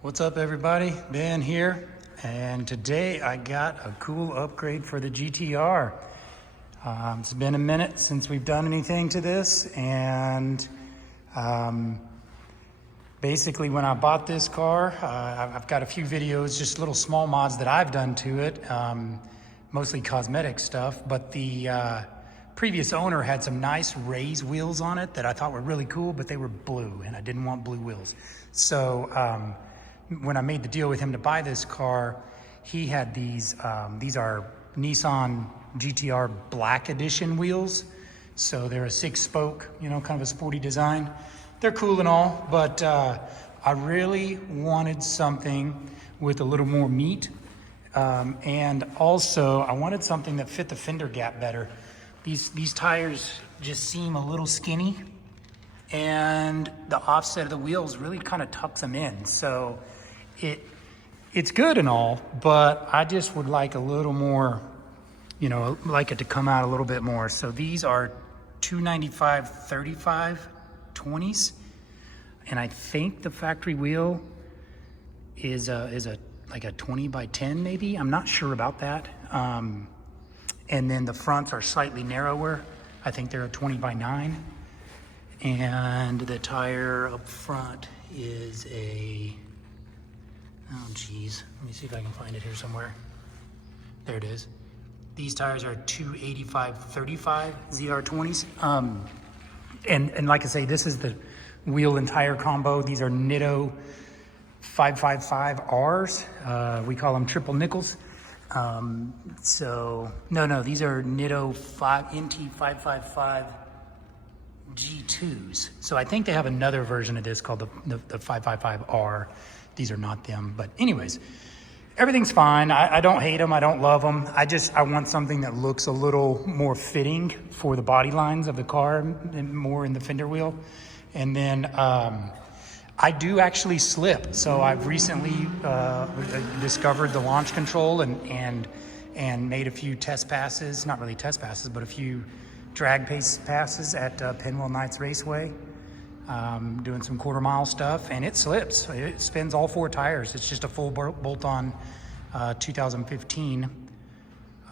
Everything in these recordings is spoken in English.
What's up, everybody? Ben here, and today I got a cool upgrade for the GTR. It's been a minute since we've done anything to this, and basically when I bought this car, I've got a few videos, just little small mods that I've done to it, mostly cosmetic stuff, but the previous owner had some nice raised wheels on it that I thought were really cool, but they were blue, and I didn't want blue wheels. So when I made the deal with him to buy this car, he had these are Nissan GTR Black Edition wheels. So they're a 6-spoke, kind of a sporty design. They're cool and all, but I really wanted something with a little more meat. And also I wanted something that fit the fender gap better. These tires just seem a little skinny, and the offset of the wheels really kind of tucks them in. So it's good and all, but I just would like a little more, like it to come out a little bit more. So these are 295/35 20s, and I think the factory wheel is like a 20/10 maybe. I'm not sure about that. And then the fronts are slightly narrower. I think they're a 20/9. And the tire up front is oh geez, let me see if I can find it here somewhere. There it is. These tires are 285/35 ZR20s. And like I say, this is the wheel and tire combo. These are Nitto 555Rs. We call them triple nickels. So no, these are Nitto NT555 G2s. So I think they have another version of this called the 555R. These are not them, but anyways, everything's fine. I don't hate them, I don't love them. I want something that looks a little more fitting for the body lines of the car and more in the fender wheel. And then I do actually slip. So I've recently discovered the launch control and made a few test passes, not really test passes, but a few drag pace passes at Penwell Knights Raceway, doing some quarter-mile stuff, and it slips. It spins all 4 tires. It's just a full bolt-on 2015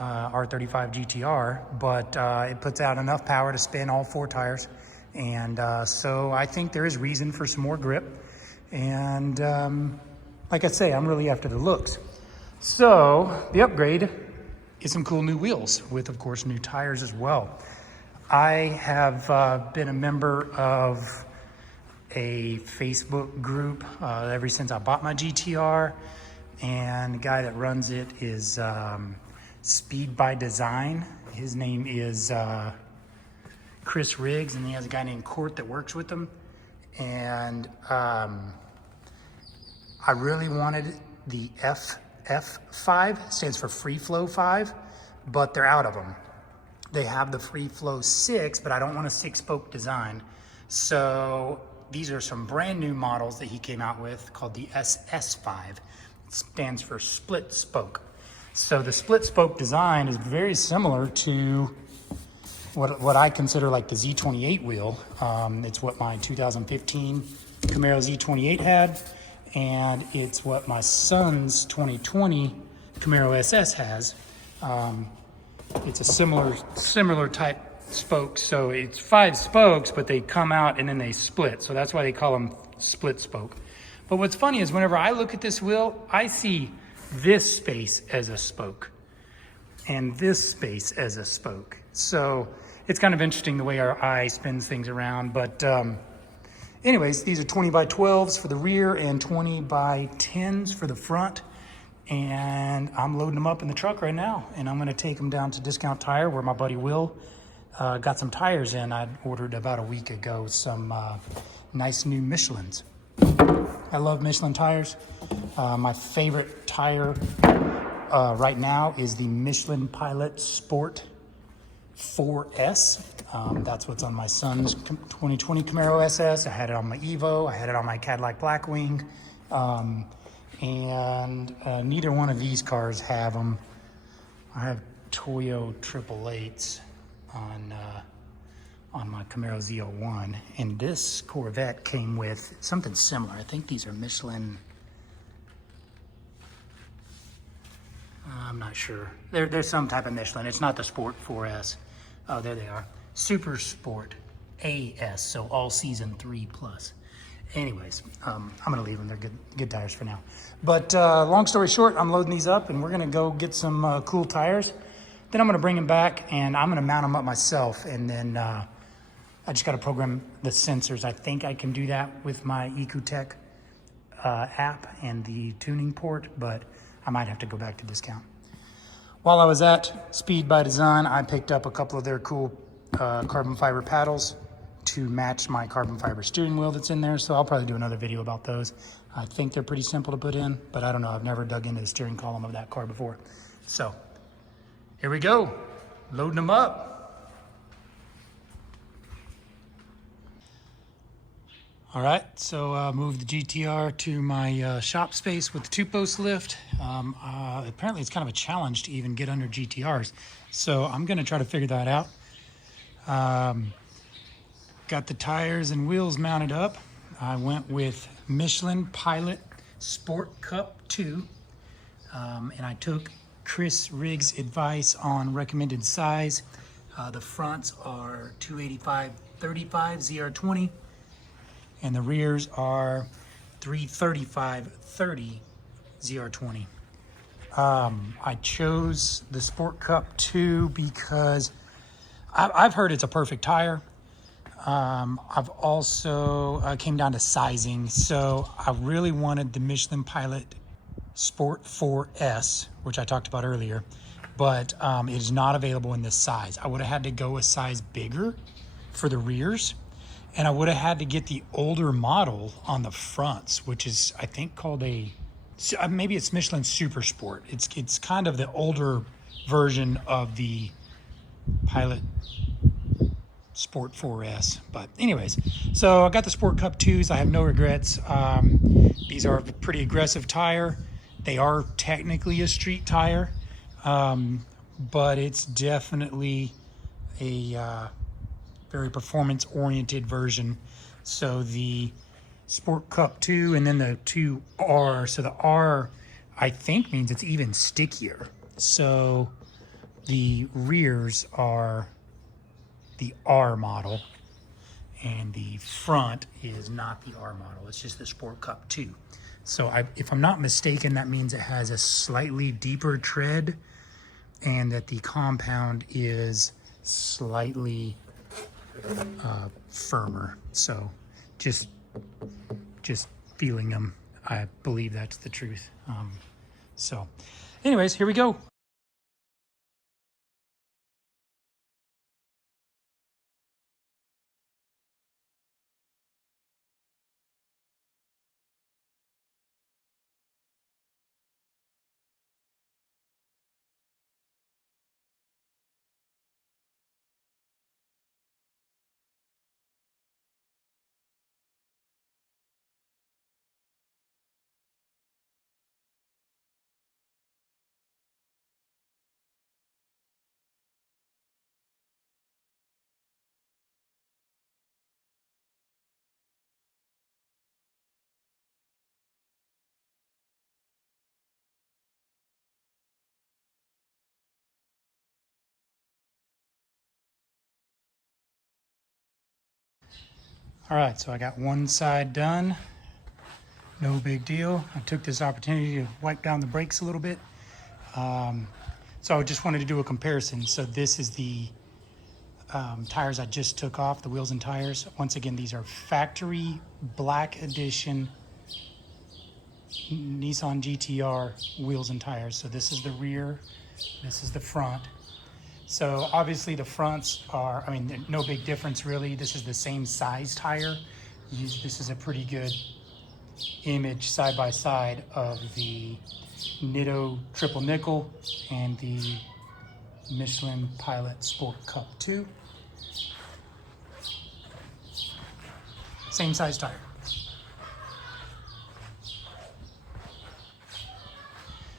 R35 GTR, but it puts out enough power to spin all 4 tires. And so I think there is reason for some more grip. And like I say, I'm really after the looks. So the upgrade is some cool new wheels with, of course, new tires as well. I have been a member of a Facebook group ever since I bought my GTR, and the guy that runs it is Speed by Design. His name is Chris Riggs, and he has a guy named Court that works with him. And I really wanted the FF5, stands for Free Flow 5, but they're out of them. They have the Free Flow 6, but I don't want a 6-spoke design. So these are some brand new models that he came out with called the SS5. It stands for split spoke. So the split spoke design is very similar to what I consider like the Z28 wheel. It's what my 2015 Camaro Z28 had, and it's what my son's 2020 Camaro SS has. It's a similar type spoke. So it's 5 spokes, but they come out and then they split. So that's why they call them split spoke. But what's funny is whenever I look at this wheel, I see this space as a spoke and this space as a spoke. So it's kind of interesting the way our eye spins things around. But anyways, these are 20/12s for the rear and 20/10s for the front. And I'm loading them up in the truck right now, and I'm gonna take them down to Discount Tire where my buddy Will got some tires in. I ordered about a week ago some nice new Michelins. I love Michelin tires. My favorite tire right now is the Michelin Pilot Sport 4S. That's what's on my son's 2020 Camaro SS. I had it on my Evo. I had it on my Cadillac Blackwing. And neither one of these cars have them. I have Toyo 888s on my Camaro Z01, and this Corvette came with something similar. I think these are Michelin I'm not sure. There's some type of Michelin. It's not the Sport 4S. Oh, there they are. Super Sport AS, so all season 3+. Anyways, I'm gonna leave them. They're good tires for now. But long story short, I'm loading these up and we're gonna go get some cool tires. Then I'm gonna bring them back and I'm gonna mount them up myself. And then I just gotta program the sensors. I think I can do that with my Ecotech app and the tuning port, but I might have to go back to discount. While I was at Speed by Design, I picked up a couple of their cool carbon fiber paddles to match my carbon fiber steering wheel that's in there. So I'll probably do another video about those. I think they're pretty simple to put in, but I don't know. I've never dug into the steering column of that car before. So here we go, loading them up. All right, so moved the GTR to my shop space with the 2-post lift. Apparently it's kind of a challenge to even get under GTRs. So I'm gonna try to figure that out. Got the tires and wheels mounted up. I went with Michelin Pilot Sport Cup 2. And I took Chris Riggs' advice on recommended size. The fronts are 285/35 ZR20. And the rears are 335/30 ZR20. I chose the Sport Cup 2 because I've heard it's a perfect tire. I've also came down to sizing. So I really wanted the Michelin Pilot Sport 4S, which I talked about earlier, but it is not available in this size. I would have had to go a size bigger for the rears, and I would have had to get the older model on the fronts, which is, I think, called maybe it's Michelin Super Sport. It's kind of the older version of the Pilot Sport 4S. But anyways, so I got the Sport Cup 2s. I have no regrets. These are a pretty aggressive tire. They are technically a street tire, but it's definitely a very performance-oriented version. So the Sport Cup 2 and then the 2R. So the R, I think, means it's even stickier. So the rears are the R model, and the front is not the R model. It's just the Sport Cup 2. So if I'm not mistaken, that means it has a slightly deeper tread and that the compound is slightly firmer. So just feeling them, I believe that's the truth. So anyways, here we go. All right, so I got one side done. No big deal. I took this opportunity to wipe down the brakes a little bit. So I just wanted to do a comparison. So this is the tires I just took off, the wheels and tires. Once again, these are factory black edition Nissan GTR wheels and tires. So this is the rear, this is the front. So obviously the fronts are, no big difference really. This is the same size tire. This is a pretty good image side by side of the Nitto Triple Nickel and the Michelin Pilot Sport Cup 2. Same size tire.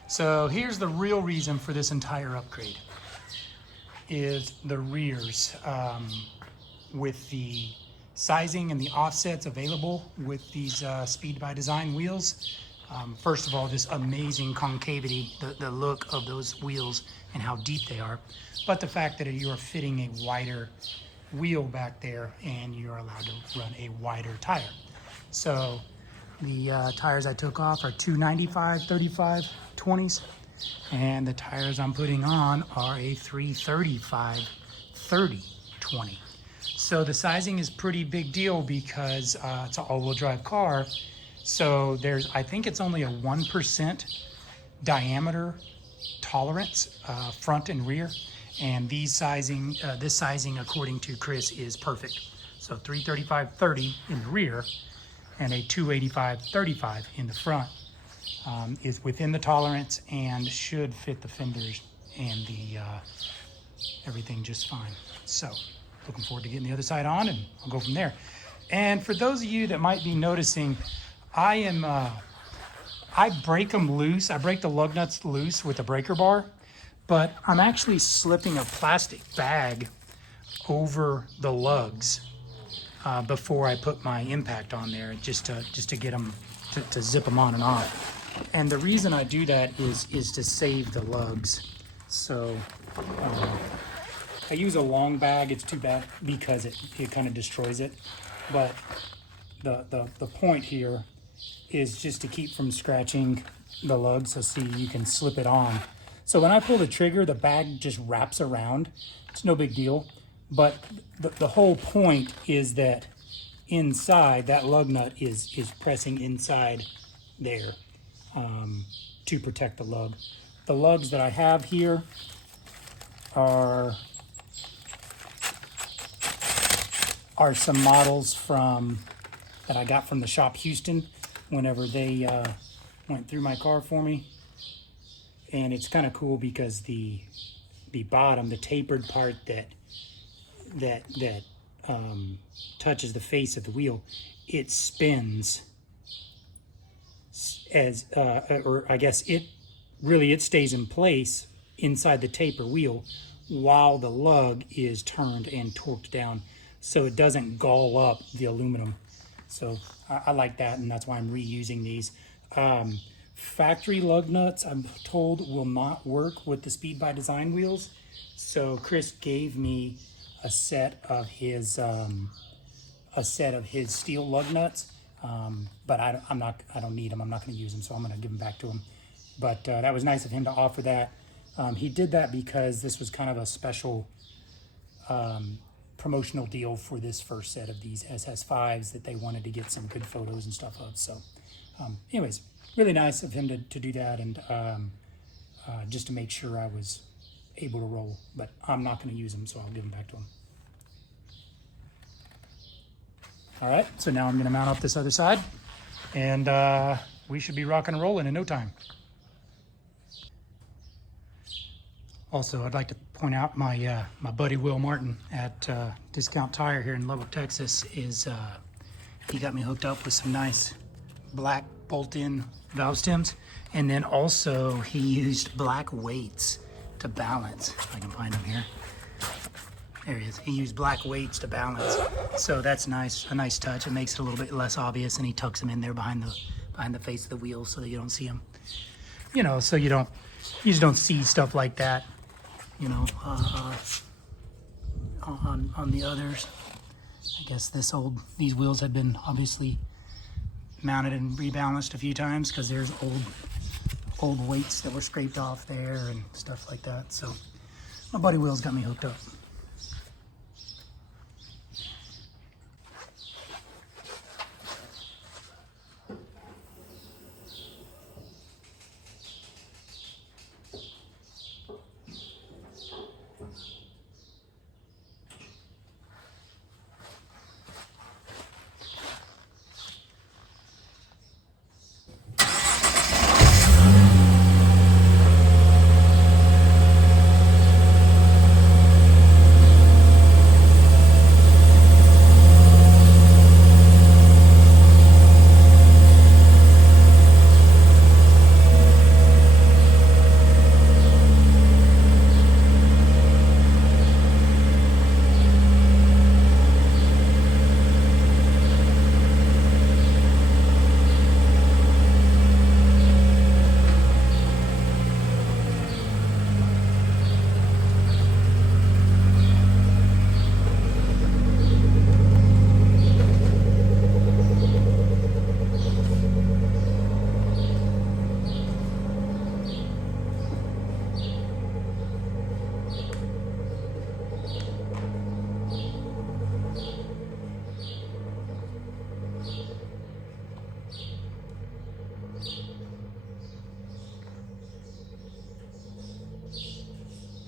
So here's the real reason for this entire upgrade, is the rears. With the sizing and the offsets available with these Speed by Design wheels, First of all, this amazing concavity, the look of those wheels and how deep they are, but the fact that you're fitting a wider wheel back there and you're allowed to run a wider tire. So the tires I took off are 295 35 20s, and the tires I'm putting on are a 335 30 20. So the sizing is pretty big deal because it's an all-wheel drive car. So I think it's only a 1% diameter tolerance, front and rear. And this sizing, according to Chris, is perfect. So 335/30 in the rear and a 285/35 in the front is within the tolerance and should fit the fenders and the everything just fine. So looking forward to getting the other side on, and I'll go from there. And for those of you that might be noticing, I break them loose. I break the lug nuts loose with a breaker bar, but I'm actually slipping a plastic bag over the lugs before I put my impact on there, just to get them to zip them on and off. And the reason I do that is to save the lugs. So I use a long bag. It's too bad because it kind of destroys it. But the point here is just to keep from scratching the lugs. So see, you can slip it on. So when I pull the trigger, the bag just wraps around. It's no big deal. But the whole point is that inside, that lug nut is pressing inside there to protect the lug. The lugs that I have here are some models that I got from the shop Houston whenever they went through my car for me. And it's kind of cool because the bottom, the tapered part that touches the face of the wheel, it spins as or I guess it stays in place inside the taper wheel while the lug is turned and torqued down, so it doesn't gall up the aluminum. So I like that, and that's why I'm reusing these. Factory lug nuts, I'm told, will not work with the Speed by Design wheels. So Chris gave me a set of his steel lug nuts, but I don't need them. I'm not going to use them, so I'm going to give them back to him. But that was nice of him to offer that. He did that because this was kind of a special promotional deal for this first set of these SS5s that they wanted to get some good photos and stuff of. So anyways, really nice of him to do that, and just to make sure I was able to roll. But I'm not going to use them, so I'll give them back to him. All right, so now I'm going to mount up this other side, and we should be rocking and rolling in no time. Also, I'd like to point out my my buddy Will Martin at Discount Tire here in Lubbock, Texas. He got me hooked up with some nice black bolt-in valve stems, and then also he used black weights to balance. If I can find him here. There he is. He used black weights to balance, so that's nice. A nice touch. It makes it a little bit less obvious, and he tucks them in there behind the face of the wheel so that you don't see them. You know, so you just don't see stuff like that. You know, on the others. I guess these wheels had been obviously mounted and rebalanced a few times because there's old weights that were scraped off there and stuff like that. So my buddy Will's got me hooked up.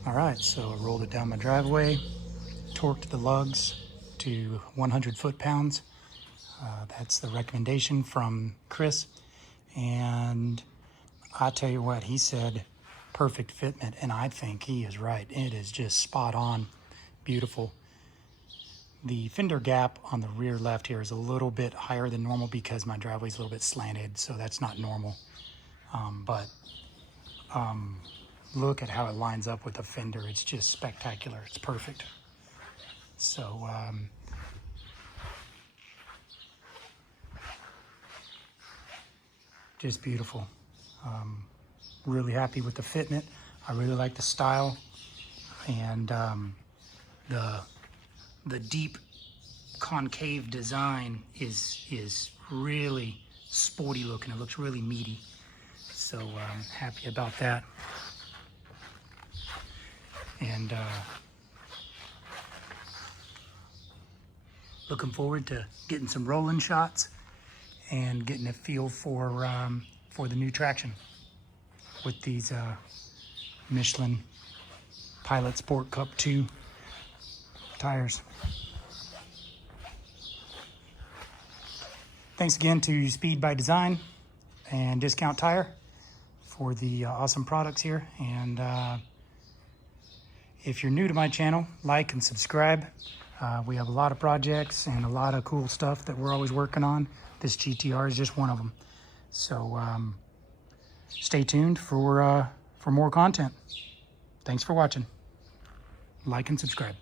All right, so I rolled it down my driveway, torqued the lugs to 100 foot-pounds. That's the recommendation from Chris. And I tell you what, he said perfect fitment, and I think he is right. It is just spot on, beautiful. The fender gap on the rear left here is a little bit higher than normal because my driveway is a little bit slanted, so that's not normal. But look at how it lines up with the fender. It's just spectacular. It's perfect. So just beautiful. Really happy with the fitment. I really like the style, and the deep concave design is really sporty looking. It looks really meaty. So I'm happy about that. And looking forward to getting some rolling shots and getting a feel for the new traction with these Michelin Pilot Sport Cup 2 tires. Thanks again to Speed by Design and Discount Tire for the awesome products here. And if you're new to my channel, like and subscribe. We have a lot of projects and a lot of cool stuff that we're always working on. This GTR is just one of them. So stay tuned for more content. Thanks for watching. Like and subscribe.